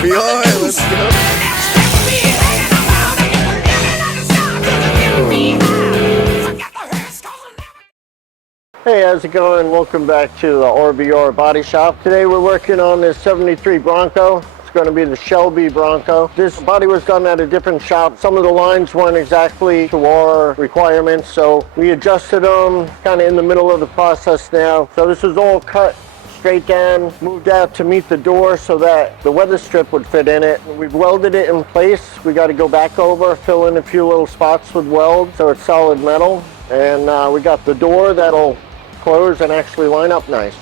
RBR, let's go. Hey, how's it going? Welcome back to the RBR Body Shop. Today we're working on this 73 Bronco. It's going to be the Shelby Bronco. This body was done at a different shop. Some of the lines weren't exactly to our requirements, so we adjusted them kind of in the middle of the process now. So this is all cut straight down, moved out to meet the door so that the weather strip would fit in it. We've welded it in place. We got to go back over, fill in a few little spots with weld so it's solid metal. And we got the door that'll close and actually line up nice.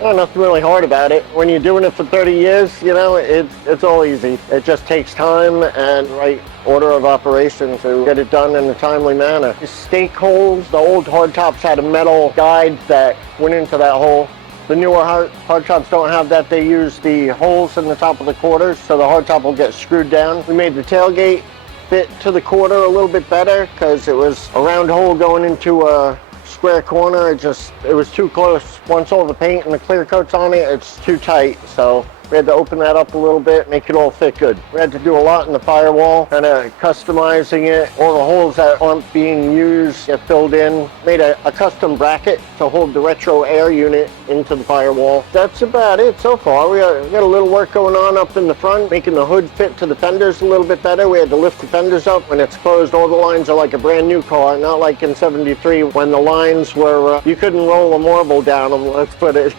Nothing really hard about it. When you're doing it for 30 years, you know, it's all easy. It just takes time and right order of operation to get it done in a timely manner. The stake holes, the old hardtops had a metal guide that went into that hole. The newer hardtops don't have that. They use the holes in the top of the quarters, so the hardtop will get screwed down. We made the tailgate fit to the quarter a little bit better because it was a round hole going into a square corner. It was too close. Once all the paint and the clear coat's on it, it's too tight. So we had to open that up a little bit, make it all fit good. We had to do a lot in the firewall, kind of customizing it. All the holes that aren't being used get filled in. Made a custom bracket to hold the retro air unit into the firewall. That's about it so far. We got a little work going on up in the front, making the hood fit to the fenders a little bit better. We had to lift the fenders up. When it's closed, all the lines are like a brand new car, not like in 73 when the lines were, you couldn't roll a marble down them, let's put it.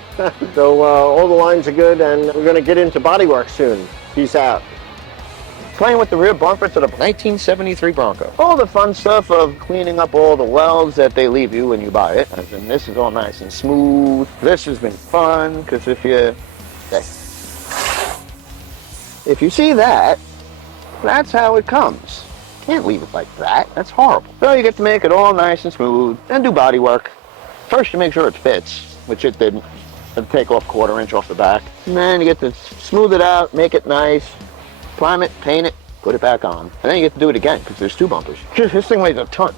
So all the lines are good, and we're going to get into bodywork soon. Peace out. Playing with the rear bumper to the 1973 Bronco. All the fun stuff of cleaning up all the welds that they leave you when you buy it. And this is all nice and smooth. This has been fun, because if you see that, that's how it comes. Can't leave it like that. That's horrible. So you get to make it all nice and smooth and do body work. First you make sure it fits, which it didn't. And take off 1/4 inch off the back. And then you get to smooth it out, make it nice, prime it, paint it, put it back on. And then you get to do it again, because there's 2 bumpers. This thing weighs a ton.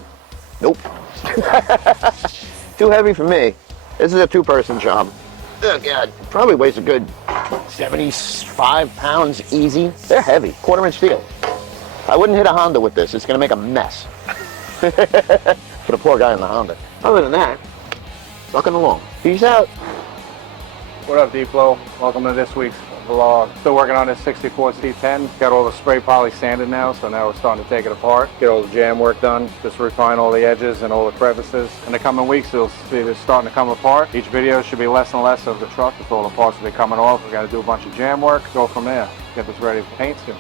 Nope. Too heavy for me. This is a 2-person job. Oh God, probably weighs a good 75 pounds easy. They're heavy, 1/4 inch steel. I wouldn't hit a Honda with this. It's gonna make a mess. For the poor guy in the Honda. Other than that, trucking along. Peace out. What up, D-Flow? Welcome to this week's vlog. Still working on this 64 C10. Got all the spray poly sanded now, so now we're starting to take it apart. Get all the jam work done. Just refine all the edges and all the crevices. In the coming weeks, you'll see this starting to come apart. Each video should be less and less of the truck with all the parts will be coming off. We got to do a bunch of jam work. Go from there. Get this ready for paint soon.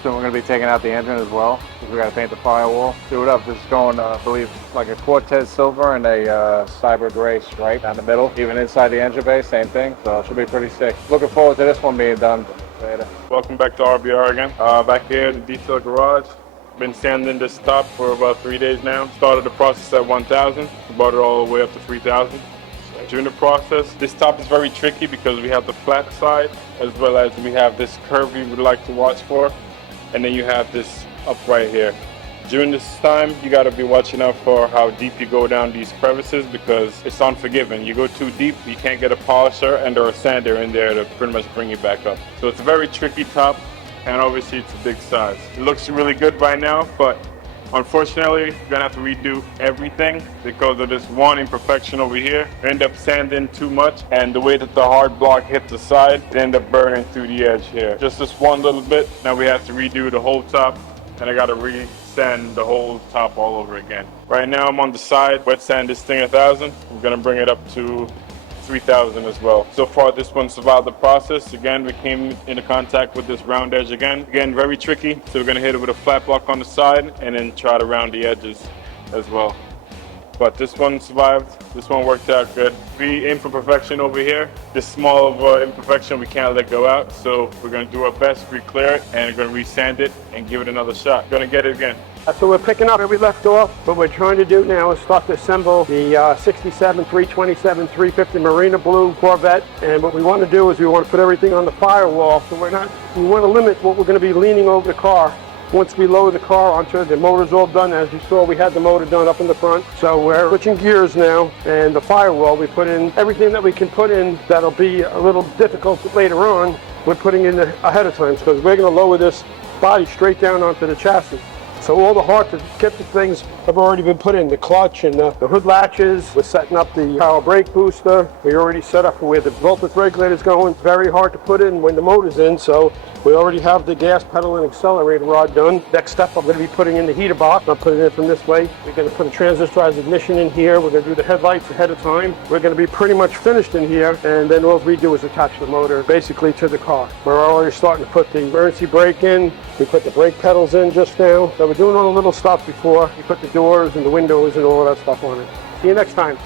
Soon we're going to be taking out the engine as well. We got to paint the firewall. Do it up. This is going, I believe, like a Cortez silver and a cyber gray stripe down the middle. Even inside the engine bay, same thing. So it should be pretty sick. Looking forward to this one being done later. Welcome back to RBR again. Back here in the detail garage. Been sanding this top for about 3 days now. Started the process at 1,000. Brought it all the way up to 3,000. During the process, this top is very tricky because we have the flat side as well as we have this curve we would like to watch for. And then you have this up right here. During this time, you got to be watching out for how deep you go down these crevices because it's unforgiving. You go too deep, you can't get a polisher and or a sander in there to pretty much bring you back up. So it's a very tricky top, and obviously it's a big size. It looks really good right now, but unfortunately, you're gonna have to redo everything because of this one imperfection over here. We end up sanding too much, and the way that the hard block hit the side, it end up burning through the edge here. Just this one little bit, now we have to redo the whole top, and I gotta re-sand the whole top all over again. Right now I'm on the side, wet sand this thing 1,000. We're gonna bring it up to 3,000 as well. So far this one survived the process. Again, we came into contact with this round edge again. Again, very tricky. So we're gonna hit it with a flat block on the side and then try to round the edges as well. But this one survived. This one worked out good. We aim for perfection over here. This small of imperfection we can't let go out. So we're gonna do our best, re-clear it, and we're gonna re-sand it and give it another shot. Gonna get it again. So we're picking up where we left off. What we're trying to do now is start to assemble the 67, 327, 350 Marina Blue Corvette. And what we want to do is we want to put everything on the firewall. So we want to limit what we're going to be leaning over the car. Once we load the car onto it, the motor's all done. As you saw, we had the motor done up in the front. So we're switching gears now, and the firewall, we put in everything that we can put in that'll be a little difficult later on. we're putting in ahead of time because we're going to lower this body straight down onto the chassis. So all the hard to get the things have already been put in. The clutch and the hood latches. We're setting up the power brake booster. We already set up where the voltage regulator is going. It's very hard to put in when the motor's in, so we already have the gas pedal and accelerator rod done. Next step, I'm going to be putting in the heater box. I'll put it in from this way. We're going to put a transistorized ignition in here. We're going to do the headlights ahead of time. We're going to be pretty much finished in here, and then all we do is attach the motor basically to the car. We're already starting to put the emergency brake in. We put the brake pedals in just now. So we're doing all the little stuff before we put the doors and the windows and all of that stuff on it. See you next time.